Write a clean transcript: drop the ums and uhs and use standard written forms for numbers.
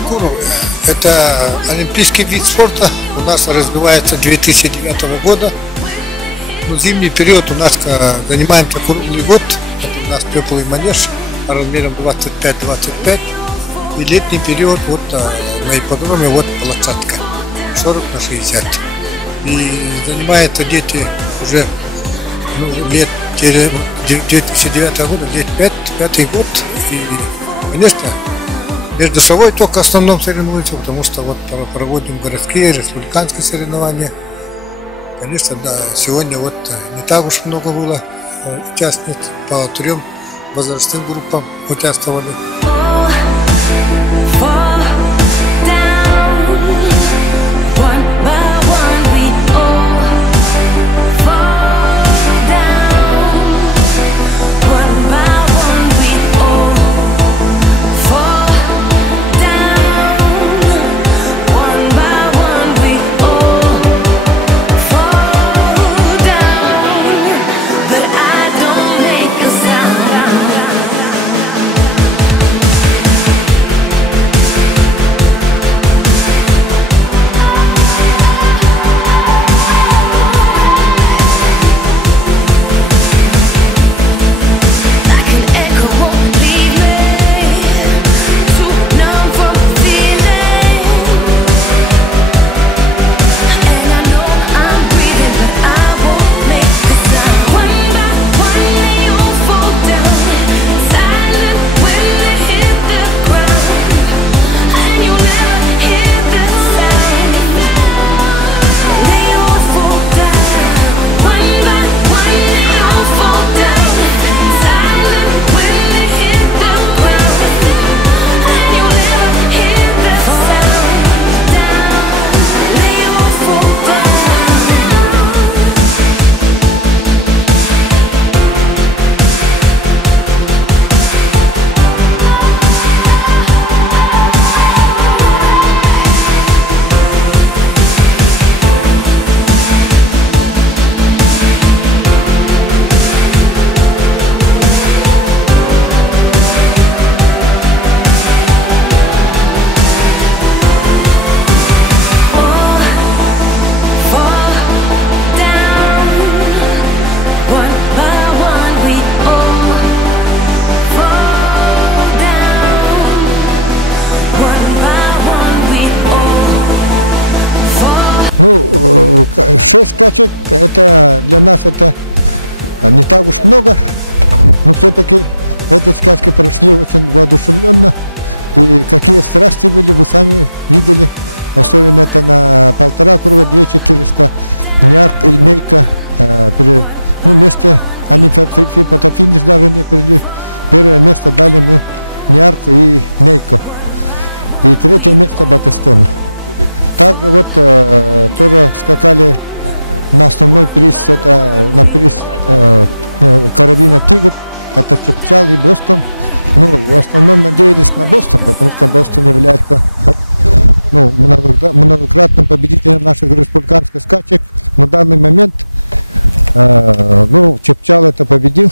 конкурс – это олимпийский вид спорта. У нас развивается 2009 года. Но зимний период у нас занимаемся круглый год. Это у нас теплый манеж размером 25-25. И летний период вот на ипподроме вот площадка 40×60. И занимаются дети уже лет 2009 года, лет 5-й год. И, конечно, между собой только в основном соревнуются, потому что вот проводим городские, республиканские соревнования. Конечно, да, сегодня вот не так уж много было участниц, по 3 возрастным группам участвовали. Ну, 6 скачек, это для нас это не так уж много, но все-таки эти скачки прошли очень воодушевленно. И какие страсти были, вы сами видели, особенно это на 1,5 круга, 2400, Ниарк и Нейка, вместе, они фотофиниш даже не перейли. Первое место дали мы Ниарку и Нейко, и 3-е место Батистону. Также вот тоже скакали на основной приз, это на приз карабина Тигр, это Чепчал и Бостон. Ну, в основном надеялись на Бостон, потому что Бостон является многократным победителем наших республиканских скачек. На данный момент Чепчал это победил.